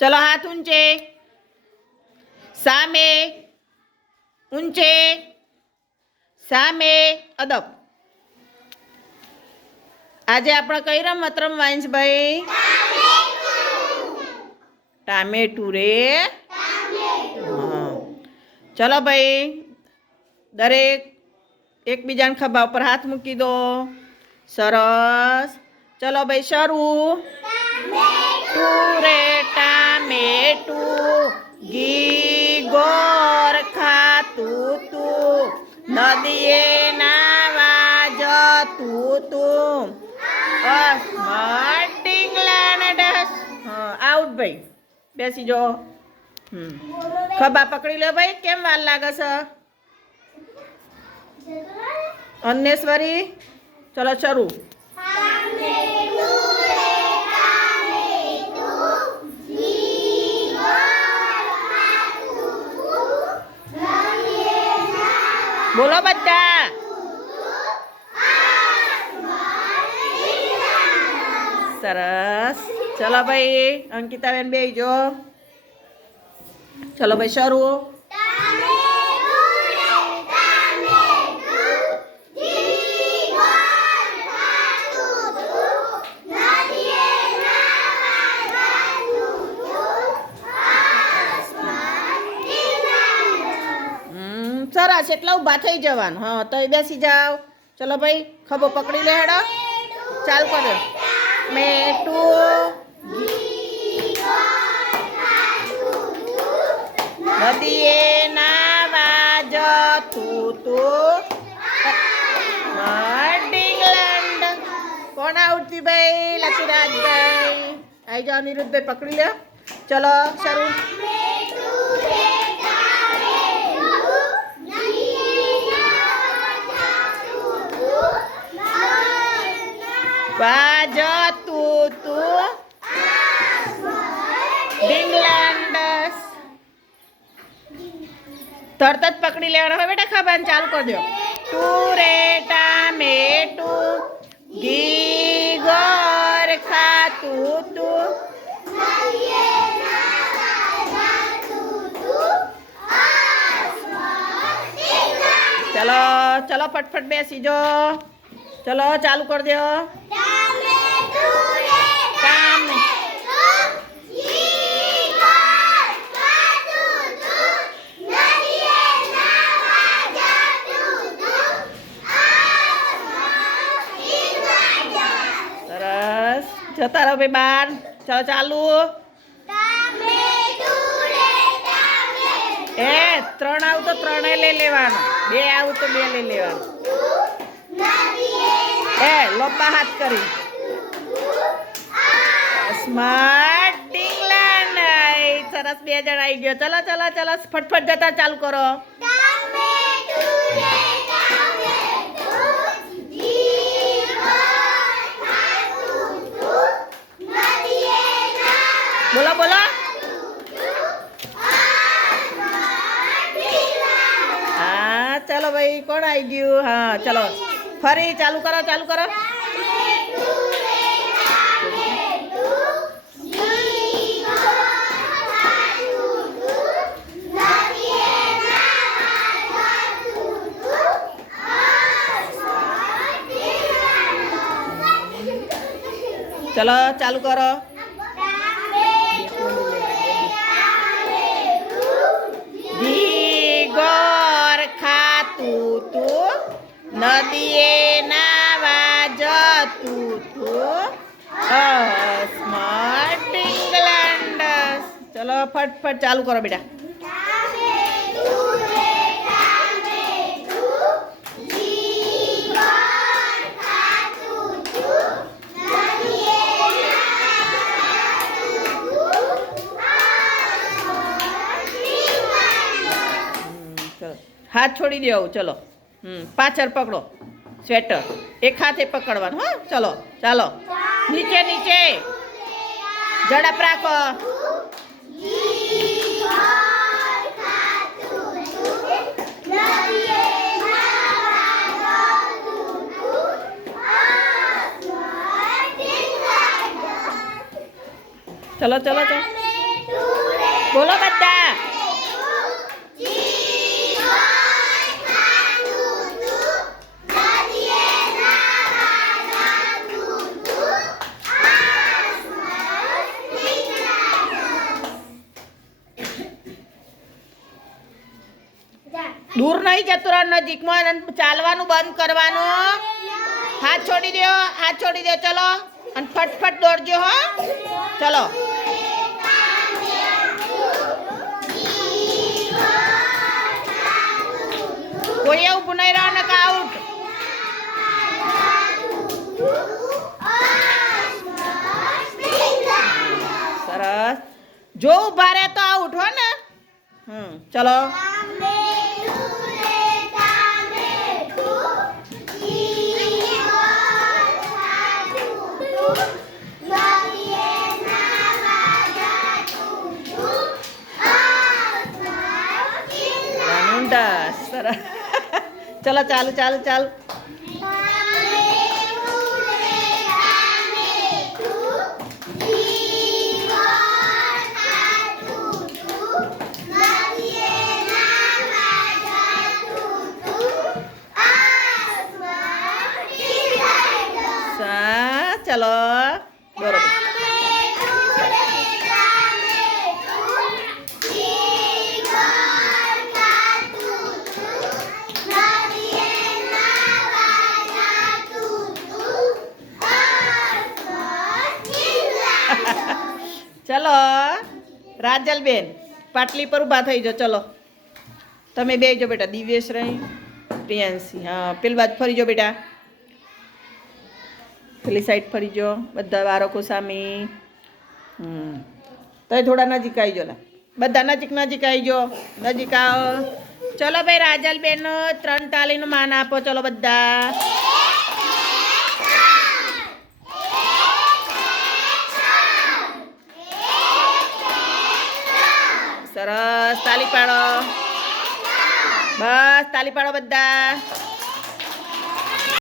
चलो हाथ ऊंचे सामे ऊंचे सामे अदब आज આપણે કઈ રમત રમવાની છે ભાઈ ટામેટું રે ચલો ભાઈ દરેક એકબીજાના ખભા ઉપર હાથ મૂકી દો સરસ ચલો ભાઈ શરૂ ટામેટું રે ટામેટું ઘી ગોર ખાતું તું નદીએ નાવા જતું તું આઉટ ભાઈ બેસી જો ખભા પકડી લો ભાઈ કેમ વાર લાગે છે અન્નેશ્વરી ચલો શરૂ બોલો બધા સરસ ચલો ભાઈ અંકિતાબેન બેસજો ચલો ભાઈ શરૂ સરસ એટલા ઊભા થઈ જવાનું હા તો બેસી જાઓ ચલો ભાઈ ખભો પકડી લે હેડો ચાલુ કર્યો મેટું નદીએ નાવા જતું તું ડિંગલેન્ડ કોણ આવતી ભાઈ લકીરાજભાઈ આવી જાઓ નિરુદ્ધભાઈ પકડી લે ચલો શરૂ વાજતું તું ડિંગલેન્ડ તરત જ પકડી લેવાનો હવે બેટા ખબર ચાલુ કરી દો તું રે ટામેટું ઘી ગોર ખાતું તું ચલો ચલો ફટફટ બેસી જો ચલો ચાલુ કરી દો સરસ જતા રહો ભાઈ બાર ચલો ચાલુ એ 3 આવું તો 3 લઈ લેવાનું 2 આવું તો 2 લઈ લેવાનું એ લોપા હાથ કરી સ્માર્ટ ડિંગલેન્ડ સરસ 2 જણ આવી ગયો ચલો ચલો ચલો ફટફટ જતા ચાલુ કરો બોલો બોલો હા ચલો ભાઈ કોણ આવી ગયું હા ચલો ફરી ચાલુ કરો ચાલુ કરો ચલો ચાલુ કરો ઘી ગોર ખાતું તું નદીએ નાવા જતું તું સ્માર્ટ ઇંગ્લેન્ડ ચલો ફટફટ ચાલુ કરો બેટા हाथ छोड़ी दो चलो पाछળ पकड़ो स्वेटर एक हाथे पकड़वानुं हाँ चलो चलो नीचे नीचे झड़प राखो चलो चलो चलो બોલો બધા. દૂર નહીં જતું રહો, નજીકમાં ચાલવાનું બંધ કરવાનું. હાથ છોડી દો, હાથ છોડી દો. ચલો અને ફટફટ દોડજો હો. ચલો કોઈ ઊભું નહીં રહો ને આઉટ. સરસ. જો ઊભા રહે તો આઉટ હો ને. ચલો સરસ. ચલો ચાલુ ચાલુ ચાલુ. ચલો બરોબર. ચલો રાજલબેન પાટલી પર ઊભા થઈ જાઓ. ચલો તમે બેસજો બેટા. દિવ્યેશ રહી, પ્રિયાંશી. હા પેલી બાજુ ફરી જાઓ બેટા. પેલી સાઈડ ફરી જાઓ બધા બાળકો સામે. તો થોડા નજીક આવી જાઓ. બધા નજીક નજીક આવી જાઓ. નજીક આવો. ચલો ભાઈ રાજલબેન 3 તાળીનું માન આપો. ચલો બધા. સરસ. તાળી પાડો. બસ તાળી પાડો બધા.